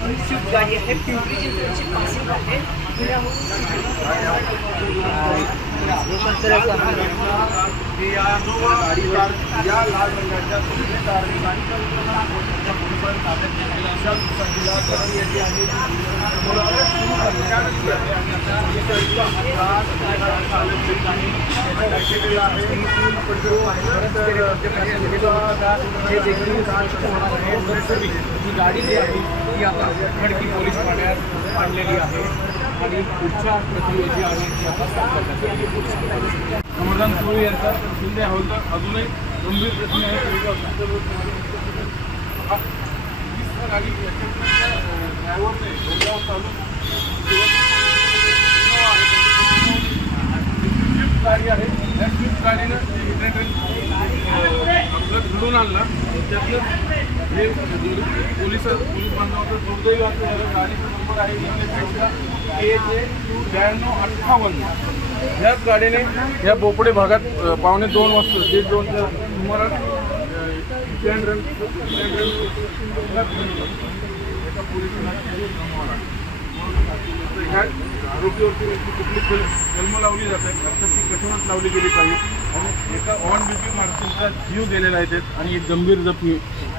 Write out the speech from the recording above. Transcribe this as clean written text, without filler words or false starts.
ही Swift गाडी आहे, Pimpri चिंचवडची passing आहे. या लाल रंगाच्या ही गाडी जी आहे ती आता खडकी पोलीस ठाण्यात आणलेली आहे आणि पुढच्या प्रक्रियेची आणण्याची आता समाधान सुरू यांचा शिंदे हवालदार अजूनही गंभीर प्रश्न आहे. गाडी ड्रायव्हरने डोंगरावर चालून स्विफ्ट गाडी आहे. त्या स्विफ्ट गाडीनं अपघात घडून आणला. त्यातलं हे पोलीस बांधवाचं दुर्दैव असं गाडीचा नंबर आहे KJ9258. ह्याच गाडीने या बोपडे भागात 1:15 वाजता 1:30च्या सुमारास एका पोलिसांना ह्या आरोपीवरती कुठली कलम लावली जाते, अर्थाची कठोरच लावली गेली पाहिजे. आणि एका ऑन ड्युटी मार्शलचा जीव गेलेला आहे आणि एक गंभीर जखमी